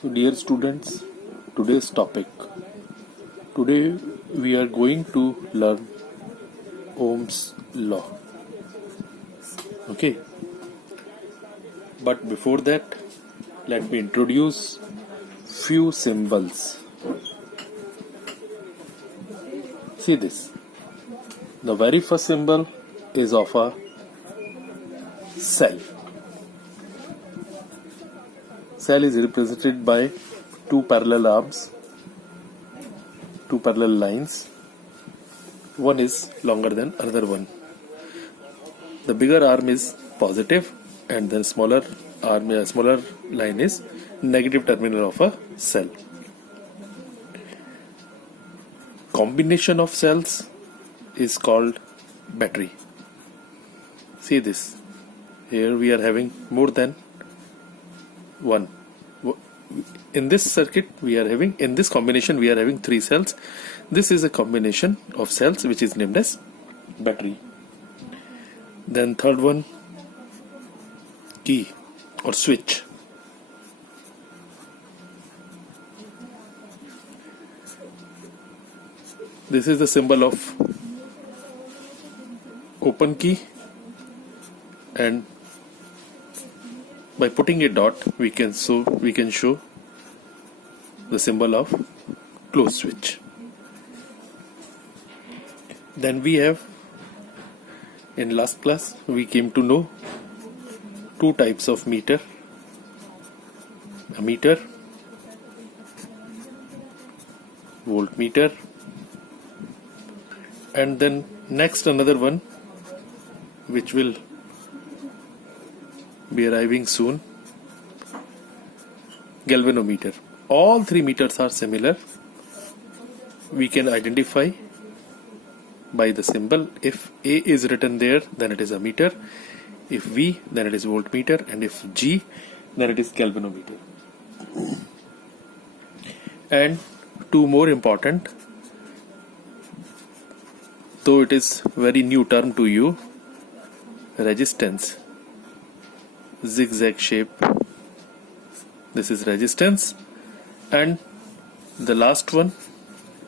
So dear students, today's topic. Today we are going to learn Ohm's law. Okay. But before that, let me introduce few symbols. See this. The very first symbol is of a cell. Cell is represented by two parallel arms, two parallel lines. One is longer than another one. The bigger arm is positive and the smaller line is negative terminal of a cell. Combination of cells is called battery. See this. Here we are having more than one. In this circuit in this combination we are having three cells. This is a combination of cells which is named as battery. Then third one, key or switch. This is the symbol of open key, and by putting a dot we can show the symbol of close switch. Then we have, in last class we came to know two types of meter: ammeter, voltmeter, and then next another one which will be arriving soon, galvanometer. All three meters are similar. We can identify by the symbol. If A is written there, then it is ammeter. If V, then it is voltmeter, and if G, then it is galvanometer. And two more important, though it is very new term to you, resistance, zigzag shape. This is resistance. And the last one,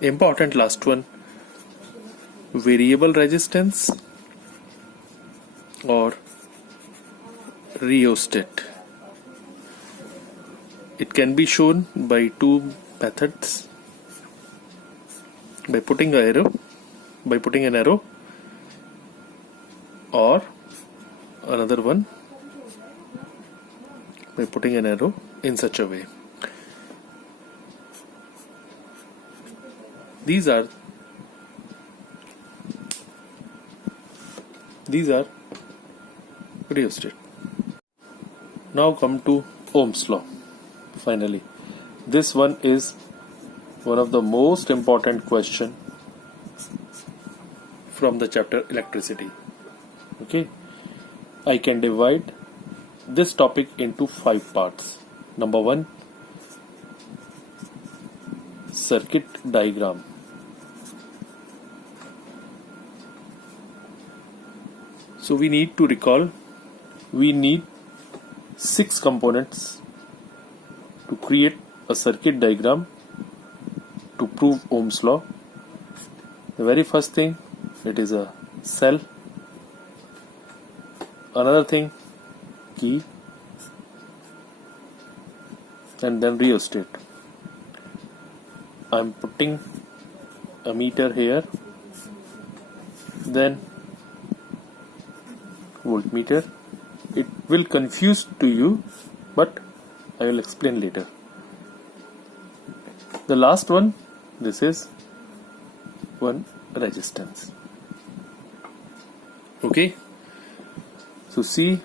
important last one, variable resistance or rheostat. It can be shown by two methods: by putting an arrow, or another one by putting an arrow in such a way. These are rheostat. Now come to Ohm's law. Finally, this one is one of the most important question from the chapter electricity. Okay, I can divide this topic into 5 parts. Number 1, circuit diagram. So we need to recall, we need 6 components to create a circuit diagram to prove Ohm's law. The very first thing, it is a cell. Another thing, key, and then rheostat. I am putting a meter here, then voltmeter. It will confuse to you, but I will explain later. The last one, this is one resistance. Okay, so see,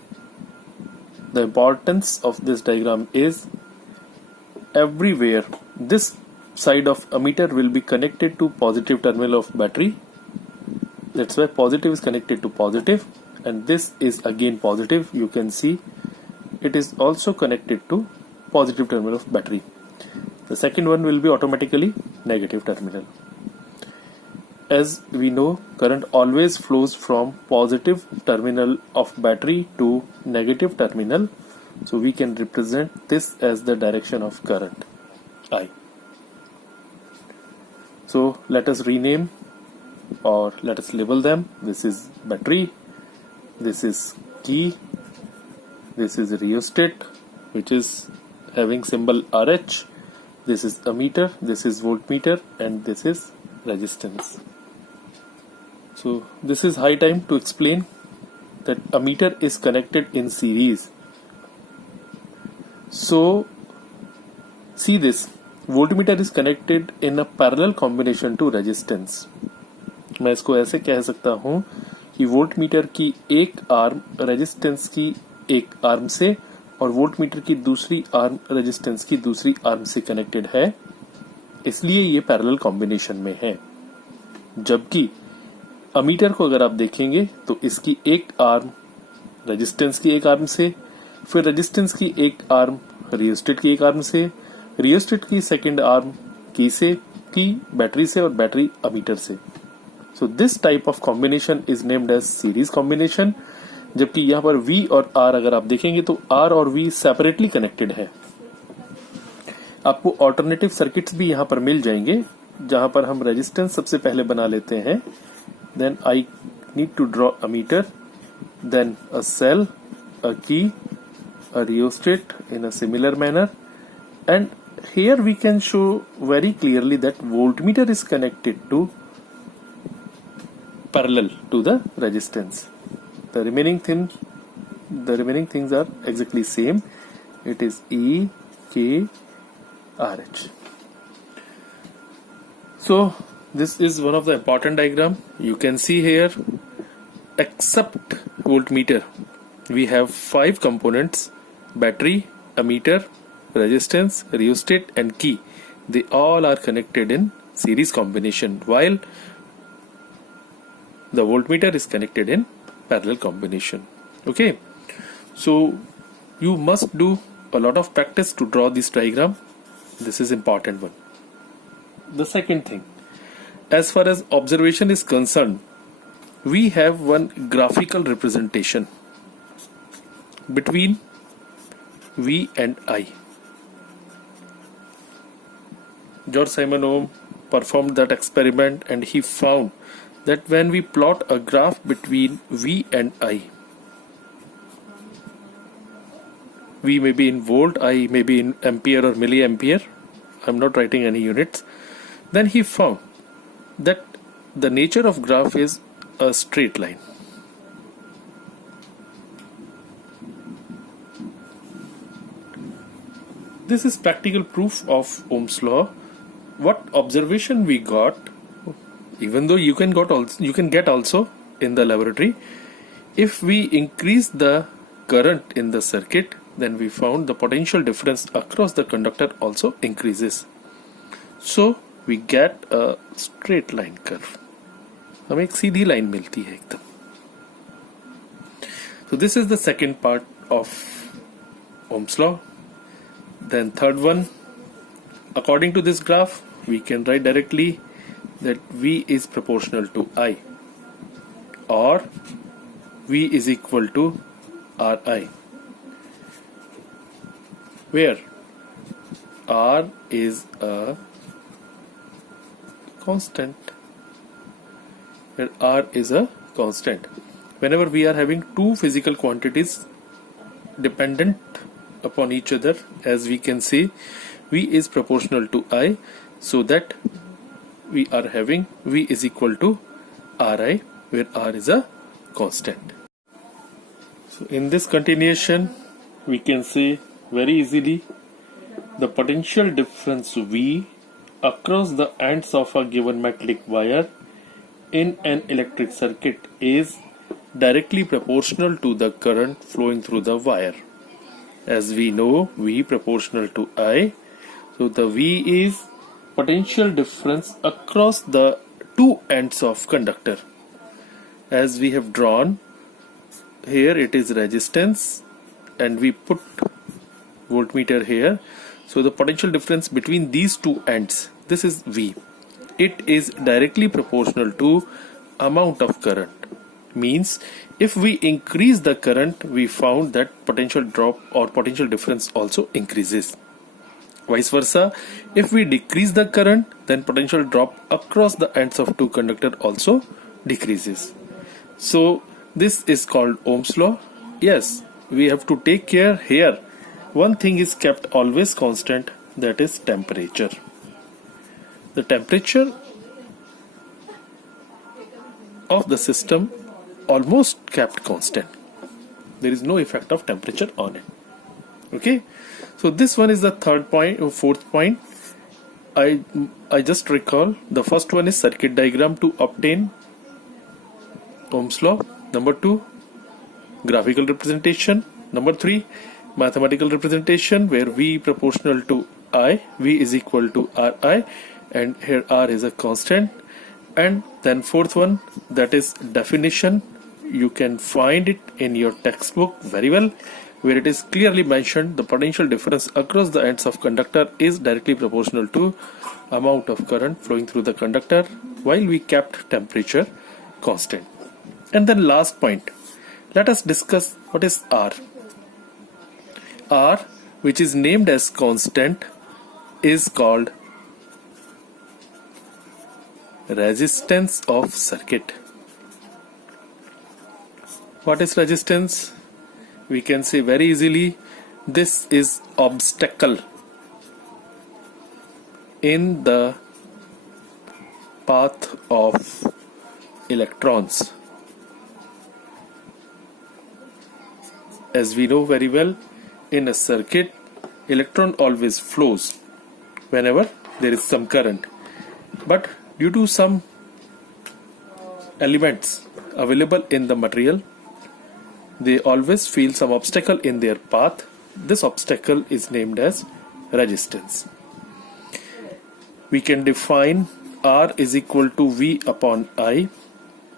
the importance of this diagram is everywhere this side of ammeter will be connected to positive terminal of battery. That's why positive is connected to positive, and this is again positive. You can see it is also connected to positive terminal of battery. The second one will be automatically negative terminal. As we know, current always flows from positive terminal of battery to negative terminal So we can represent this as the direction of current I. So let us rename or let us label them. This is battery, this is key, this is rheostat which is having symbol RH, this is ammeter, this is voltmeter, and this is resistance. So this is high time to explain that ammeter is connected in series. So see this, voltmeter is connected in a parallel combination to resistance. मैं इसको ऐसे कह सकता हूं कि voltmeter की एक arm resistance की एक आर्म से और वोल्टमीटर की दूसरी आर्म रेजिस्टेंस की दूसरी आर्म से कनेक्टेड है, इसलिए ये पैरेलल कॉम्बिनेशन में है। जबकि अमीटर को अगर आप देखेंगे तो इसकी एक आर्म रेजिस्टेंस की एक आर्म से, फिर रेजिस्टेंस की एक आर्म रियोस्टेट की एक आर्म से, रियोस्टेट की सेकेंड आर्म की से, की बैटरी से, और बैटरी अमीटर से। So this type of combination is named as series combination. जबकि यहाँ पर V और R अगर आप देखेंगे तो R और V सेपरेटली कनेक्टेड है। आपको ऑल्टरनेटिव सर्किट्स भी यहाँ पर मिल जाएंगे जहां पर हम रेजिस्टेंस सबसे पहले बना लेते हैं, then I need to draw a meter, then a cell, a key, a rheostat in a similar manner, and here we can show very clearly that voltmeter is connected to parallel to the resistance. The remaining things are exactly same. It is E, K, RH. So this is one of the important diagram. You can see here, except voltmeter, we have 5 components: battery, ammeter, resistance, rheostat, and key. They all are connected in series combination, while the voltmeter is connected in parallel combination. Okay, so you must do a lot of practice to draw this diagram. This is important one. The second thing, as far as observation is concerned, we have one graphical representation between V and I. George Simon Ohm performed that experiment and he found that when we plot a graph between V and I, V may be in volt, I may be in ampere or milliampere, I'm not writing any units, then he found that the nature of graph is a straight line. This is practical proof of Ohm's law. What observation we got, even though you can get also in the laboratory, if we increase the current in the circuit, then we found the potential difference across the conductor also increases. So we get a straight line curve. हमें एक सीधी line मिलती है एकदम. So this is the second part of Ohm's law. Then third one, according to this graph, we can write directly that V is proportional to I, or V is equal to Ri, where R is a constant. Where R is a constant. Whenever we are having two physical quantities dependent upon each other, as we can see, V is proportional to I, so that we are having V is equal to Ri, where R is a constant. So in this continuation, we can say very easily the potential difference V across the ends of a given metallic wire in an electric circuit is directly proportional to the current flowing through the wire. As we know, V proportional to I, so the V is potential difference across the two ends of conductor. As we have drawn here, it is resistance and we put voltmeter here, so the potential difference between these two ends, this is V. It is directly proportional to amount of current. Means if we increase the current, we found that potential drop or potential difference also increases. Vice versa, if we decrease the current, then potential drop across the ends of two conductors also decreases. So this is called Ohm's law. Yes, we have to take care here. One thing is kept always constant, that is temperature. The temperature of the system almost kept constant. There is no effect of temperature on it. Okay, so this one is the third point or fourth point. I just recall the first one is circuit diagram to obtain Ohm's law. Number 2, graphical representation. Number 3, mathematical representation where V proportional to I, V is equal to Ri, and here R is a constant. And then fourth one, that is definition. You can find it in your textbook very well, where it is clearly mentioned the potential difference across the ends of conductor is directly proportional to amount of current flowing through the conductor while we kept temperature constant. And then last point, let us discuss what is R. R, which is named as constant, is called resistance of circuit. What is resistance? We can say very easily, this is obstacle in the path of electrons. As we know very well, in a circuit, electron always flows whenever there is some current. But due to some elements available in the material, they always feel some obstacle in their path. This obstacle is named as resistance. We can define R is equal to V upon I,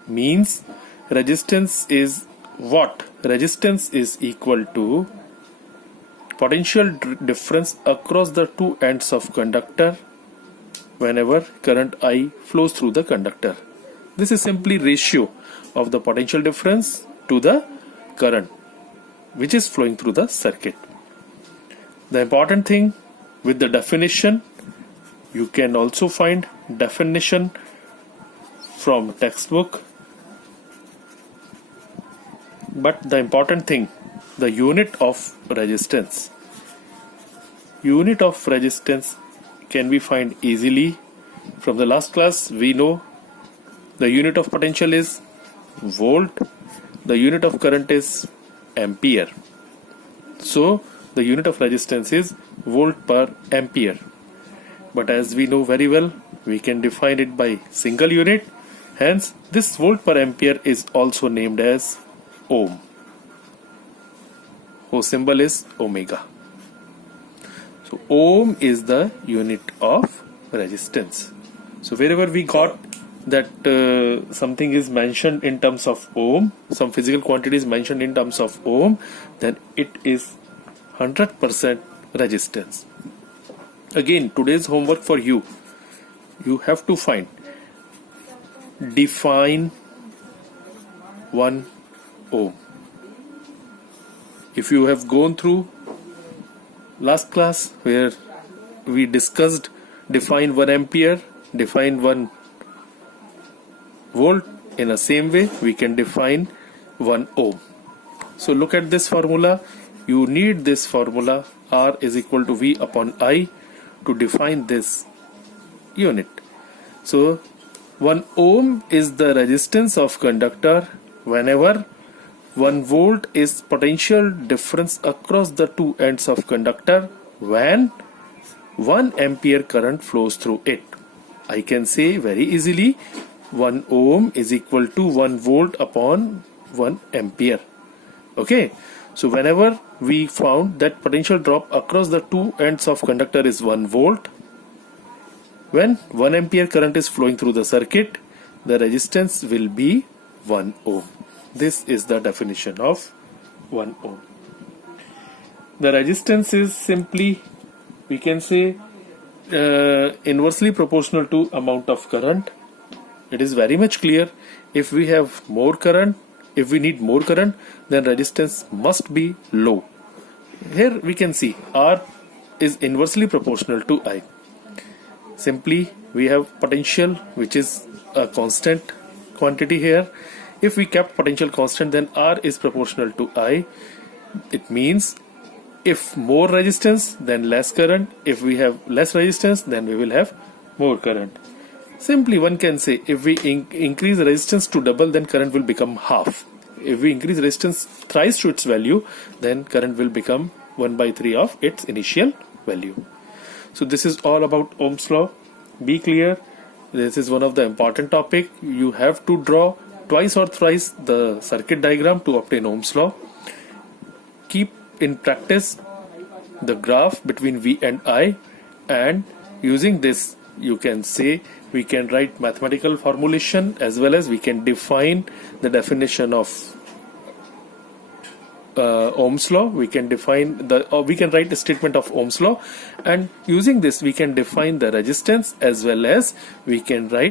means resistance is what? Resistance is equal to potential difference across the two ends of conductor whenever current I flows through the conductor. This is simply ratio of the potential difference to the current which is flowing through the circuit. The important thing with the definition, you can also find definition from textbook, but the important thing, the unit of resistance. Unit of resistance can be found easily from the last class. We know the unit of potential is volt, the unit of current is ampere. So the unit of resistance is volt per ampere. But as we know very well, we can define it by single unit. Hence, this volt per ampere is also named as ohm, whose symbol is omega. So ohm is the unit of resistance. So wherever we got that something is mentioned in terms of ohm, some physical quantity is mentioned in terms of ohm, then it is 100% resistance. Again, today's homework for you, you have to define 1 ohm. If you have gone through last class where we discussed define 1 ampere, define 1 volt, in the same way we can define 1 ohm. So look at this formula. You need this formula R is equal to V upon I to define this unit. So 1 ohm is the resistance of conductor whenever 1 volt is potential difference across the two ends of conductor when 1 ampere current flows through it. I can say very easily 1 ohm is equal to 1 volt upon 1 ampere. Okay, so whenever we found that potential drop across the two ends of conductor is 1 volt, when 1 ampere current is flowing through the circuit, the resistance will be 1 ohm. This is the definition of 1 ohm. The resistance is simply, we can say, inversely proportional to amount of current. It is very much clear. If we have more current, if we need more current, then resistance must be low. Here we can see R is inversely proportional to I. Simply we have potential, which is a constant quantity here. If we kept potential constant, then R is proportional to I. It means if more resistance, then less current. If we have less resistance, then we will have more current. Simply one can say, if we increase the resistance to double, then current will become half. If we increase resistance thrice to its value, then current will become 1/3 of its initial value. So this is all about Ohm's law. Be clear, this is one of the important topic. You have to draw twice or thrice the circuit diagram to obtain Ohm's law. Keep in practice the graph between V and I, and using this you can say we can write mathematical formulation, as well as we can define the definition of Ohm's law. We can define we can write a statement of Ohm's law, and using this we can define the resistance, as well as we can write